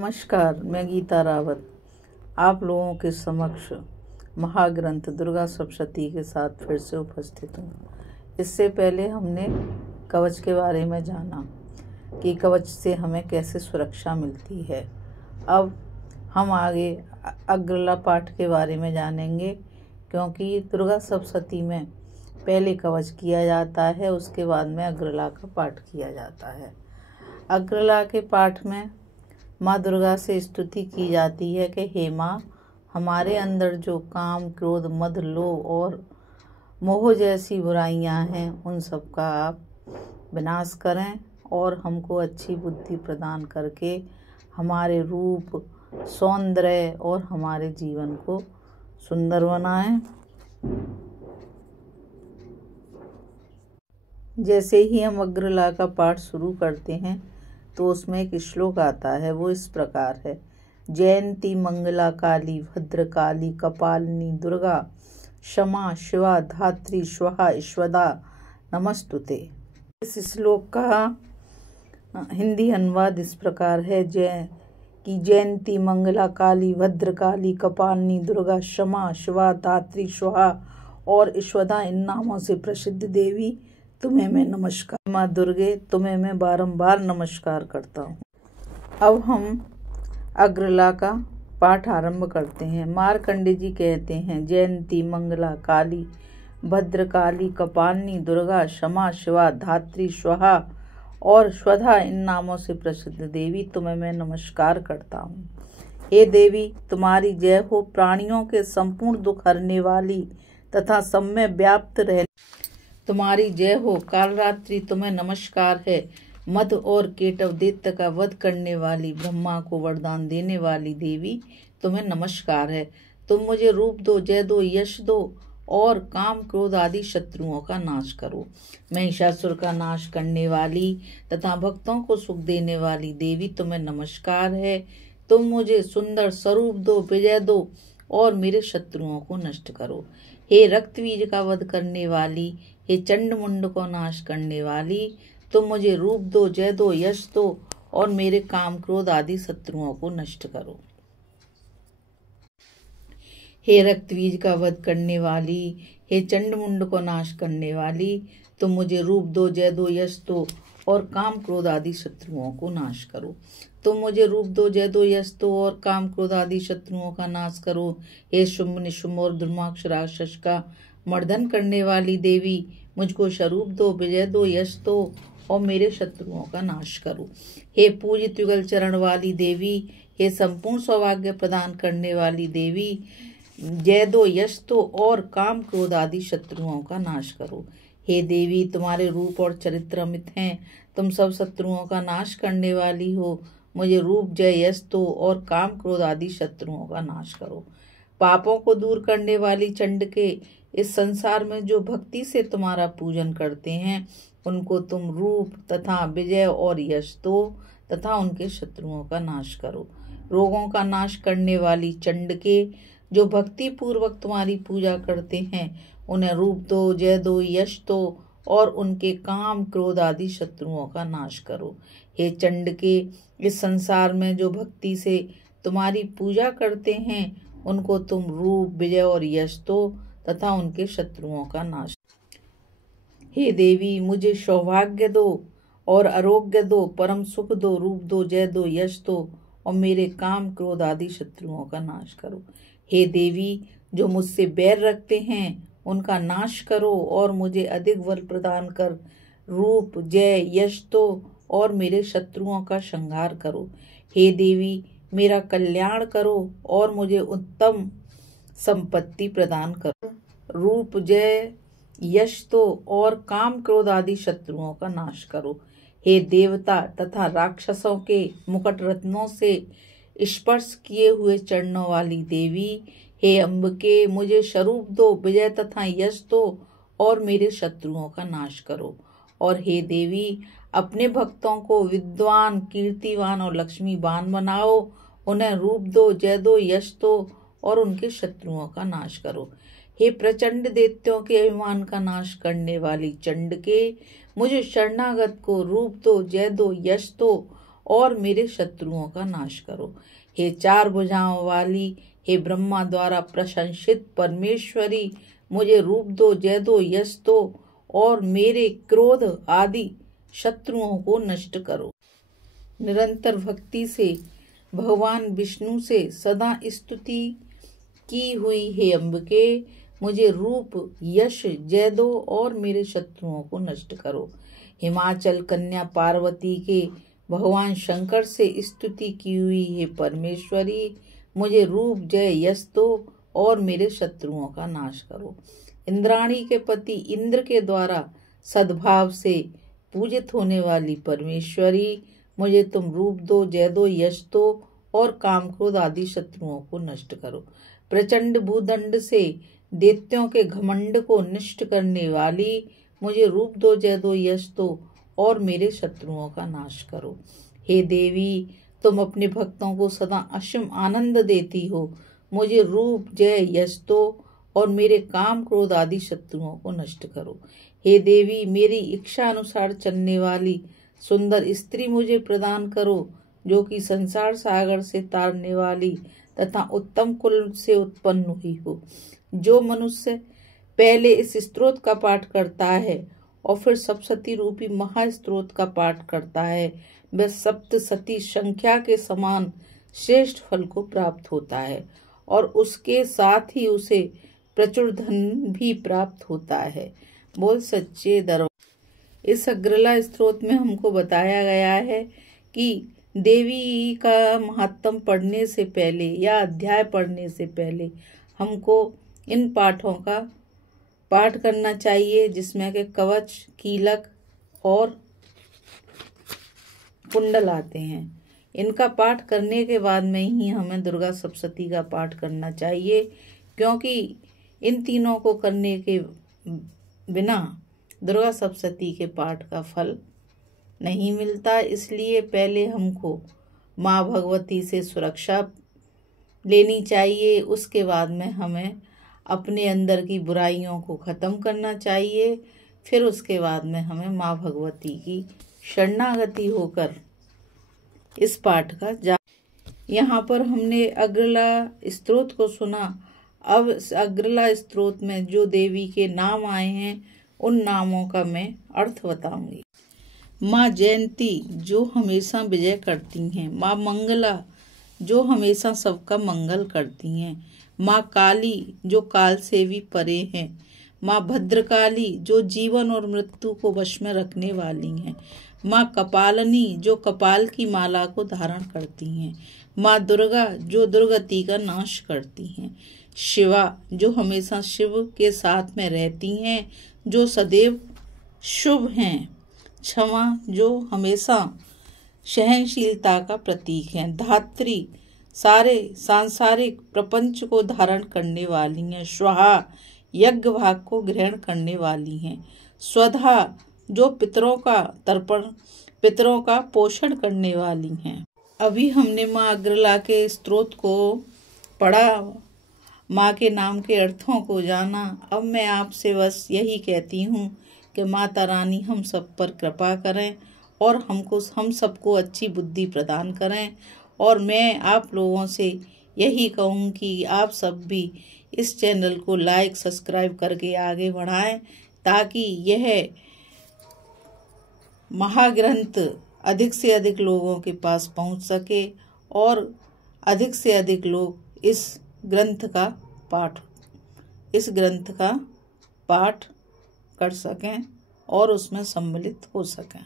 नमस्कार, मैं गीता रावत आप लोगों के समक्ष महाग्रंथ दुर्गा सप्तशती के साथ फिर से उपस्थित हूँ। इससे पहले हमने कवच के बारे में जाना कि कवच से हमें कैसे सुरक्षा मिलती है। अब हम आगे अग्रला पाठ के बारे में जानेंगे, क्योंकि दुर्गा सप्तशती में पहले कवच किया जाता है, उसके बाद में अग्रला का पाठ किया जाता है। अग्रला के पाठ में माँ दुर्गा से स्तुति की जाती है कि हे माँ, हमारे अंदर जो काम, क्रोध, मद, लोभ और मोह जैसी बुराइयाँ हैं, उन सब का आप विनाश करें और हमको अच्छी बुद्धि प्रदान करके हमारे रूप, सौंदर्य और हमारे जीवन को सुंदर बनाएं। जैसे ही हम अग्रला का पाठ शुरू करते हैं तो उसमें एक श्लोक आता है, वो इस प्रकार है। जयंती मंगला काली भद्रकाली कपालिनी दुर्गा क्षमा शिवा धात्री स्वाहा ईश्वदा नमस्तुते। इस श्लोक का हिंदी अनुवाद इस प्रकार है, जयंती मंगला काली भद्रकाली कपालिनी दुर्गा क्षमा शिवा धात्री स्वाहा और ईश्वदा इन नामों से प्रसिद्ध देवी तुम्हें मैं नमस्कार। माँ दुर्गे, तुम्हें मैं बारंबार नमस्कार करता हूँ। अब हम अग्रला का पाठ आरंभ करते हैं। मार्कंडे जी कहते हैं, जयंती मंगला काली भद्रकाली कपालिनी दुर्गा क्षमा शिवा धात्री स्वाहा और स्वधा इन नामों से प्रसिद्ध देवी तुम्हें मैं नमस्कार करता हूँ। हे देवी, तुम्हारी जय हो। प्राणियों के संपूर्ण दुख हरने वाली तथा सब में व्याप्त रहने तुम्हारी जय हो। कालरात्रि तुम्हें नमस्कार है। मद और केटव दैत्य का वध करने वाली, ब्रह्मा को वरदान देने वाली देवी तुम्हें नमस्कार है। तुम मुझे रूप दो, जय दो, यश दो और काम क्रोध आदि शत्रुओं का नाश करो। महिषासुर का नाश करने वाली तथा भक्तों को सुख देने वाली देवी तुम्हें नमस्कार है। तुम मुझे सुंदर स्वरूप दो, विजय दो और मेरे शत्रुओं को नष्ट करो। हे रक्तबीज का वध करने वाली, हे चंड मुंड को नाश करने वाली, तुम मुझे रूप दो, जय दो, यश दो और मेरे काम क्रोध आदि शत्रुओं को नष्ट करो। हे रक्तबीज का वध करने वाली, हे चंड मुंड को नाश करने वाली, तुम मुझे रूप दो, जय दो, यश दो और काम क्रोध आदि शत्रुओं को नाश करो। तुम मुझे रूप दो, जय दो, यश दो और काम क्रोध आदि शत्रुओं का नाश करो। हे शुंभ निशुंभ और दुर्माक्ष राक्षस का मर्दन करने वाली देवी, मुझको स्वरूप दो, विजय दो, यश दो और मेरे शत्रुओं का नाश करो। हे पूजित युगल चरण वाली देवी, हे संपूर्ण सौभाग्य प्रदान करने वाली देवी, जय दो, यश दो और काम क्रोध आदि शत्रुओं का नाश करो। हे देवी, तुम्हारे रूप और चरित्र अमित हैं। तुम सब शत्रुओं का नाश करने वाली हो। मुझे रूप, जय, यश दो और काम क्रोध आदि शत्रुओं का नाश करो। पापों को दूर करने वाली चंड के, इस संसार में जो भक्ति से तुम्हारा पूजन करते हैं, उनको तुम रूप तथा विजय और यश दो तथा उनके शत्रुओं का नाश करो। रोगों का नाश करने वाली चंड के, जो भक्ति पूर्वक तुम्हारी पूजा करते हैं, उन्हें रूप दो, जय दो, यश दो और उनके काम क्रोध आदि शत्रुओं का नाश करो। हे चंड के, इस संसार में जो भक्ति से तुम्हारी पूजा करते हैं, उनको तुम रूप, विजय और यश दो तथा उनके शत्रुओं का नाश। हे देवी, मुझे सौभाग्य दो और आरोग्य दो, परम सुख दो, रूप दो, जय दो, यश दो और मेरे काम क्रोध आदि शत्रुओं का नाश करो। हे देवी, जो मुझसे बैर रखते हैं, उनका नाश करो और मुझे अधिक बल प्रदान कर रूप, जय, यश दो और मेरे शत्रुओं का संहार करो। हे देवी, मेरा कल्याण करो और मुझे उत्तम संपत्ति प्रदान करो। रूप, जय, यश दो और काम क्रोध आदि शत्रुओं का नाश करो। हे देवता तथा राक्षसों के मुकुट रत्नों से स्पर्श किए हुए चरणों वाली देवी, हे अम्बिके, मुझे स्वरूप दो, विजय तथा यश दो और मेरे शत्रुओं का नाश करो। और हे देवी, अपने भक्तों को विद्वान, कीर्तिवान और लक्ष्मीवान बनाओ। उन्हें रूप दो, जय दो, यश दो और उनके शत्रुओं का नाश करो। हे प्रचंड दैत्यों के अभिमान का नाश करने वाली चंड के, मुझे शरणागत को रूप दो, जय दो, यश दो और मेरे शत्रुओं का नाश करो। हे चार भुजाओं वाली, हे ब्रह्मा द्वारा प्रशंसित परमेश्वरी, मुझे रूप दो, जय दो, यश दो और मेरे क्रोध आदि शत्रुओं को नष्ट करो। निरंतर भक्ति से भगवान विष्णु से सदा स्तुति की हुई हे अम्बिके, मुझे रूप, यश, जय दो और मेरे शत्रुओं को नष्ट करो। हिमाचल कन्या पार्वती के भगवान शंकर से स्तुति की हुई हे परमेश्वरी, मुझे रूप, जय, यश दो और मेरे शत्रुओं का नाश करो। इंद्राणी के पति इंद्र के द्वारा सद्भाव से पूजित होने वाली परमेश्वरी, मुझे तुम रूप दो, जय दो, यश दो और काम क्रोध आदि शत्रुओं को नष्ट करो। प्रचंड भूदंड से दैत्यों के घमंड को नष्ट करने वाली, मुझे रूप दो, जय दो, यश दो और मेरे शत्रुओं का नाश करो। हे देवी, तुम अपने भक्तों को सदा असीम आनंद देती हो, मुझे रूप, जय, यश दो और मेरे काम क्रोध आदि शत्रुओं को नष्ट करो। हे देवी, मेरी इच्छा अनुसार चलने वाली सुंदर स्त्री मुझे प्रदान करो, जो कि संसार सागर से तारने वाली तथा उत्तम कुल से उत्पन्न हुई हो। जो मनुष्य पहले इस स्तोत्र का पाठ करता है और फिर सप्तशती रूपी महास्तोत्र का पाठ करता है, वह सप्तशती संख्या के समान श्रेष्ठ फल को प्राप्त होता है और उसके साथ ही उसे प्रचुर धन भी प्राप्त होता है। बोल सच्चे दरबार। इस अग्रला स्तोत्र में हमको बताया गया है कि देवी का महात्म पढ़ने से पहले या अध्याय पढ़ने से पहले हमको इन पाठों का पाठ करना चाहिए, जिसमें के कवच, कीलक और कुंडल आते हैं। इनका पाठ करने के बाद में ही हमें दुर्गा सप्तशती का पाठ करना चाहिए, क्योंकि इन तीनों को करने के बिना दुर्गा सप्तशती के पाठ का फल नहीं मिलता। इसलिए पहले हमको माँ भगवती से सुरक्षा लेनी चाहिए, उसके बाद में हमें अपने अंदर की बुराइयों को खत्म करना चाहिए, फिर उसके बाद में हमें माँ भगवती की शरणागति होकर इस पाठ का यहाँ पर हमने अग्रला स्तोत्र को सुना। अब अग्रला स्तोत्र में जो देवी के नाम आए हैं उन नामों का मैं अर्थ बताऊंगी। माँ जयंती, जो हमेशा विजय करती हैं। माँ मंगला, जो हमेशा सबका मंगल करती हैं। माँ काली, जो काल से भी परे हैं। माँ भद्रकाली, जो जीवन और मृत्यु को वश में रखने वाली हैं। माँ कपालनी, जो कपाल की माला को धारण करती हैं। माँ दुर्गा, जो दुर्गति का नाश करती हैं। शिवा, जो हमेशा शिव के साथ में रहती हैं, जो सदैव शुभ हैं। क्षमा, जो हमेशा सहनशीलता का प्रतीक है। धात्री, सारे सांसारिक प्रपंच को धारण करने वाली हैं। स्वाहा, यज्ञ भाग को ग्रहण करने वाली हैं। स्वधा, जो पितरों का पोषण करने वाली हैं। अभी हमने माँ अग्रला के स्तोत्र को पढ़ा, माँ के नाम के अर्थों को जाना। अब मैं आपसे बस यही कहती हूँ कि माता रानी हम सब पर कृपा करें और हम सबको अच्छी बुद्धि प्रदान करें। और मैं आप लोगों से यही कहूँ कि आप सब भी इस चैनल को लाइक सब्सक्राइब करके आगे बढ़ाएं, ताकि यह महाग्रंथ अधिक से अधिक लोगों के पास पहुंच सके और अधिक से अधिक लोग इस ग्रंथ का पाठ कर सकें और उसमें सम्मिलित हो सकें।